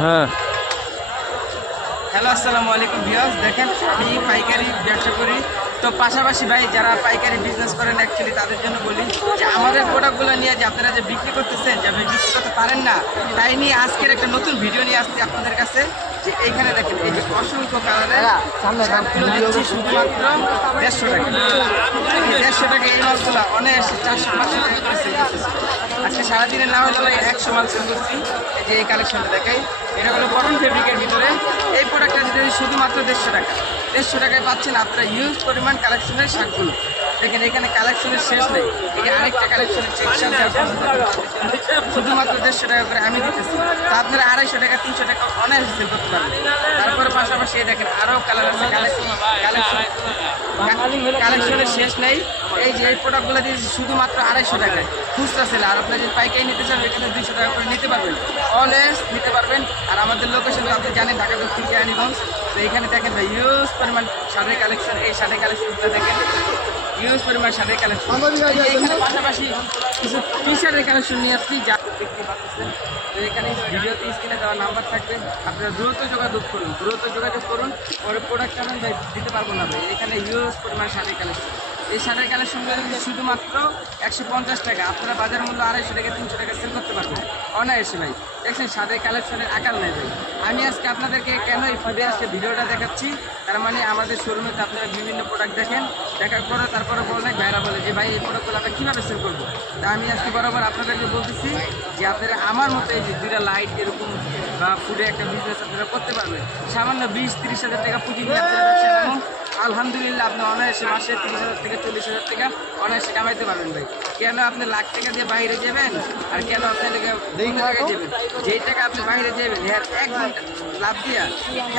হ্যাঁ। হ্যালো আসসালামু আলাইকুম ভিউয়ার্স, দেখেন আমি পাইকারি ব্যবসা করি। তো পাশাপাশি ভাই যারা পাইকারি বিজনেস করেন অ্যাকচুয়ালি তাদের জন্য বলি যে আমাদের প্রোডাক্টগুলো নিয়ে যে আপনারা যে বিক্রি করতেছেন, যে আপনি বিক্রি করতে পারেন না, তাই নিয়ে আজকের একটা নতুন ভিডিও নিয়ে আসছি আপনাদের কাছে। যে এইখানে দেখেন এই যে অসংখ্য কালারের শার্টগুলো দিচ্ছি শুধুমাত্র 150 টাকা। 150 টাকা এই মালগুলো অনায়াসে 400-500 টাকা করে সেল করতেছি। আজকে সারাদিনে না হলে ভাই 100 মাল সেল করছি। এই যে এই কালেকশনটা দেখাই, এটা হলো কটন ফেব্রিকের ভিতরে। এই প্রোডাক্টটা দিতে শুধুমাত্র 150 টাকা। 150 টাকায় পাচ্ছেন আপনারা হিউজ পরিমাণ কালেকশনের শার্টগুলো। দেখেন এখানে কালেকশনের শেষ নেই। এই আরেকটা কালেকশনের সেকশন শুধুমাত্র 150 টাকা করে আমি দিতেছি। তো আপনারা 250 টাকা 300 টাকা অনায়াসে সেল করতে পারবেন। তারপরে পাশাপাশি দেখেন আরও কালার আছে, কালেকশনের শেষ নেই। এই যে এই প্রোডাক্টগুলো দিয়েছি শুধুমাত্র 250 টাকায় খুচরা সেল। আর আপনারা যদি পাইকারি নিতে চান এখানে 200 টাকা করে নিতে পারবেন, অলওয়েজ নিতে পারবেন। আর আমাদের লোকেশন তো আপনি জানেন, ঢাকা দক্ষিণ কেরানীগঞ্জ। তো এখানে দেখেন ভাই হিউজ পরিমাণ শাড়ির কালেকশন। এই শাড়ির কালেকশনগুলো দেখেন হিউজ পরিমাণ শাড়ির কালেকশন। এখানে পাশাপাশি কিছু টি শার্টের কালেকশন নিয়ে আসছি যা দেখতে পাচ্ছেন। তো এখানে ভিডিওতে স্ক্রিনে দেওয়া নাম্বার থাকবে, আপনারা দ্রুত যোগাযোগ করুন। পরে প্রোডাক্ট আমি ভাই দিতে পারবো না ভাই। এখানে হিউজ পরিমাণ শাড়ির কালেকশন। এই শাড়ির কালেকশনগুলো কিন্তু শুধুমাত্র 150 টাকা, আপনারা বাজার মূল্য 250 টাকা 300 টাকা সেল করতে পারবেন অনায়াসে ভাই। দেখছেন শাড়ির কালেকশনের আকার নেই ভাই। আমি আজকে আপনাদেরকে কেন এই ভিডিওটা দেখাচ্ছি, তার মানে আমাদের শোরুমেতে আপনারা বিভিন্ন প্রোডাক্ট দেখেন, দেখার পরে তারপরে বলে ভাইরা বলে যে ভাই এই প্রোডাক্টগুলো আমরা কীভাবে সেল করবো। তা আমি আজকে বরাবর আপনাদেরকে বলতেছি যে আপনারা আমার মতো এই যে 2টা লাইট এরকম বা ফুডে একটা বিজনেস আপনারা করতে পারবেন। সামান্য 20-30 হাজার টাকা পুঁজি নিয়ে আপনারা ব্যবসা করুন, আলহামদুলিল্লাহ আপনি অনায়াসে মাসে 30,000 থেকে 40,000 টাকা অনায়াসে কামাইতে পারবেন ভাই। কেন আপনি লাখ টাকা দিয়ে বাইরে যাবেন, আর কেন আপনি জায়গায় যাবেন? যেই টাকা আপনি বাইরে যাবেন এর 1 ঘন্টা লাভ দিয়া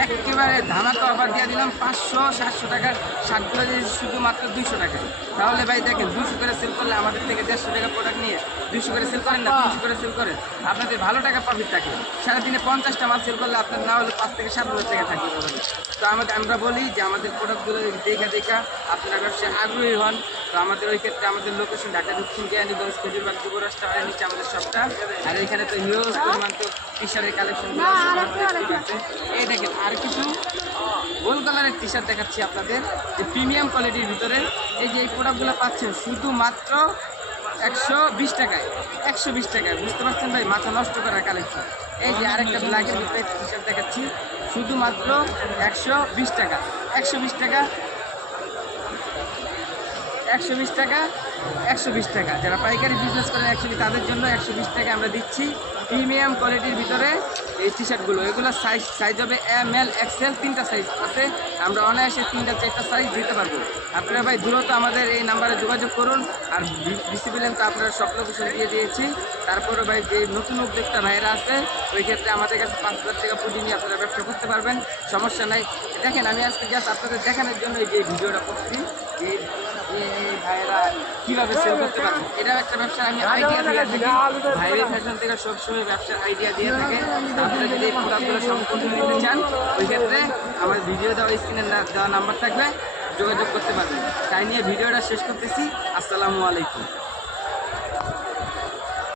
একেবারে ধামাকা অফার দিয়ে দিলাম 500-700 টাকার শার্টগুলো দিয়েছি শুধুমাত্র 200 টাকা। তাহলে ভাই দেখেন 200 করে সেল করলে আমাদের থেকে 150 টাকা প্রোডাক্ট নিয়ে 200 করে সেল করেন না, 200 করে সেল করেন, আপনাদের ভালো টাকা প্রফিট থাকে। সারাদিনে 50টা মাল সেল করলে আপনার না হলে 5 থেকে 7 হাজার টাকা থাকবে প্রোডাক্ট। তো আমরা বলি যে আমাদের প্রোডাক্টগুলো দেখা আপনারা ব্যবসায় আগ্রহী হন। তো আমাদের ওই ক্ষেত্রে আমাদের লোকেশন ঢাকা দক্ষিণ কেরানীগঞ্জ খেজুরবাগ যুব রাস্তার নিচে আমাদের শপটা। আর এখানে তো হিউজ পরিমাণ তো টি শার্টের কালেকশন আছে। এই দেখেন আর কিছু গোল কালারের টি শার্ট দেখাচ্ছি আপনাদের, যে প্রিমিয়াম কোয়ালিটির ভিতরে। এই যে এই প্রোডাক্টগুলো পাচ্ছেন শুধুমাত্র 120 টাকায়। 120 টাকায়, বুঝতে পারছেন ভাই, মাথা নষ্ট করার কালেকশন। এই যে আরেকটা ব্ল্যাকের ভিতরে টি শার্ট দেখাচ্ছি শুধুমাত্র 120 টাকা। 120 টাকা, 120 টাকা, 120 টাকা। যারা পাইকারি বিজনেস করেন অ্যাকচুয়ালি তাদের জন্য 120 টাকা আমরা দিচ্ছি প্রিমিয়াম কোয়ালিটির ভিতরে এই টি শার্টগুলো। এগুলো সাইজ হবে ML XL, 3টা সাইজ আছে। আমরা অনায়াসে 3-4টা সাইজ দিতে পারবো। আপনারা ভাই দ্রুত আমাদের এই নাম্বারে যোগাযোগ করুন। আর ডিসিপ্লিন তো আপনারা সব লোকেশন দিয়ে দিয়েছি। তারপরে ভাই যে নতুন উদ্যোক্তা ভাইরা আছে ওই ক্ষেত্রে আমাদের কাছে 5,000 টাকা পুঁজি নিয়ে আপনারা ব্যবসা করতে পারবেন, সমস্যা নাই। দেখেন আমি আজকে জাস্ট আপনাদের দেখানোর জন্য এই যে ভিডিওটা করছি, যে ভাইয়েরা কীভাবে সেল করতে পারবেন। এটাও একটা ব্যবসার আমি আইডিয়া দিয়ে থাকি। ভাইরে ফ্যাশন থেকে সবসময় ব্যবসার আইডিয়া দিয়ে থাকে। আপনারা যদি এই প্রোডাক্টগুলো সম্পূর্ণ নিতে চান ওই ক্ষেত্রে আমার ভিডিও দেওয়া স্ক্রিনে দেওয়া নাম্বার থাকবে, যোগাযোগ করতে পারবেন। তাই নিয়ে ভিডিওটা শেষ করতেছি। আসসালামু আলাইকুম।